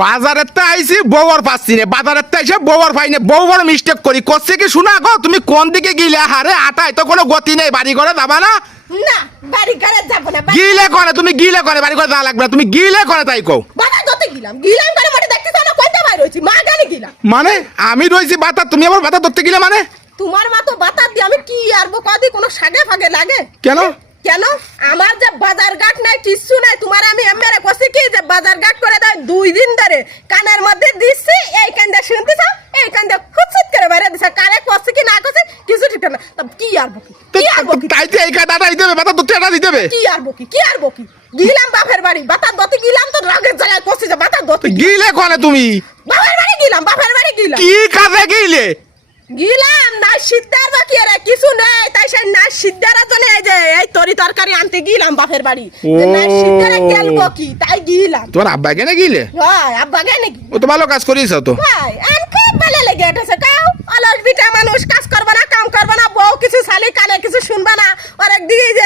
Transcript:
বাজারের তো আইসি বউর পাচ্ছি না, বাজারের তো আইসে বউর পাই না, বউ বড় মিস্টেক করি করছে কি শোনা গো, তুমি কোন দিকে গিলে হারে আটায় তো কোনো গতি নেই, বাড়ি ঘরে যাবা না? না বাড়ি ঘরে যাব না। গিলে করে তুমি গিলে করে বাড়ি ঘরে যাওয়া লাগবে না, তুমি গিলে করে তাই কও। বাজার ধরতে গেলাম করে মাঠে দেখতেছ না কোনটা বাইর হইছি মা জানি গেলাম। মানে আমি রইছি বাতা, তুমি আবার বাতা ধরতে গেলে মানে? তোমার মা তো বাতার দিয়ে আমি কি আরবো কদি কোনো সাগে ফাগে লাগে? কেন কেন আমার যে বাজার ঘাট নাই কিছু নাই, তোমার আমি এমএরে কইছি কি যে বাজার ঘাট করে দাও 2 দিন ধরে কানের মধ্যে দিছি, এই কান্দা শুনতেছ এই কান্দা খুচুত করে বাইরে দিছ, কারে কইছি কি না কইছি কিছু ঠিক না। তব কি আরবো কি আরবো কি তাইতে এই কাটাটা দিতে হবে, বাতা ধরতে এটা দিতে হবে। কি আরবো কি আরবো কি গিলাম বাপের বাড়ি বাতার দতে গিলাম তো রাগের জায়গায় কইছি যে বাতার দতে গিলে করে তুমি বাপের বাড়ি গিলাম বাপের বাড়ি গিলাম কি কাজে গিলে? গিলাম না সিদ্ধার বাকি রে কিছু নেই, তাই সেই না সিদ্ধারা চলে যে এই তরি তরকারি আনতে গিলাম বাপের বাড়ি, যে না সিদ্ধারা গেলবো কি তাই গিলাম। তোমার আব্বা কেন গিলে? হয় আব্বা গে নাকি? ও তো ভালো কাজ করিস তো। হয় আন খুব ভালো লেগে এটাছে কাও অলস বিটা মানুষ কাজ করবে না কাম করবে না, বউ কিছু শালি কানে কিছু শুনবে না, আর একদিকে যে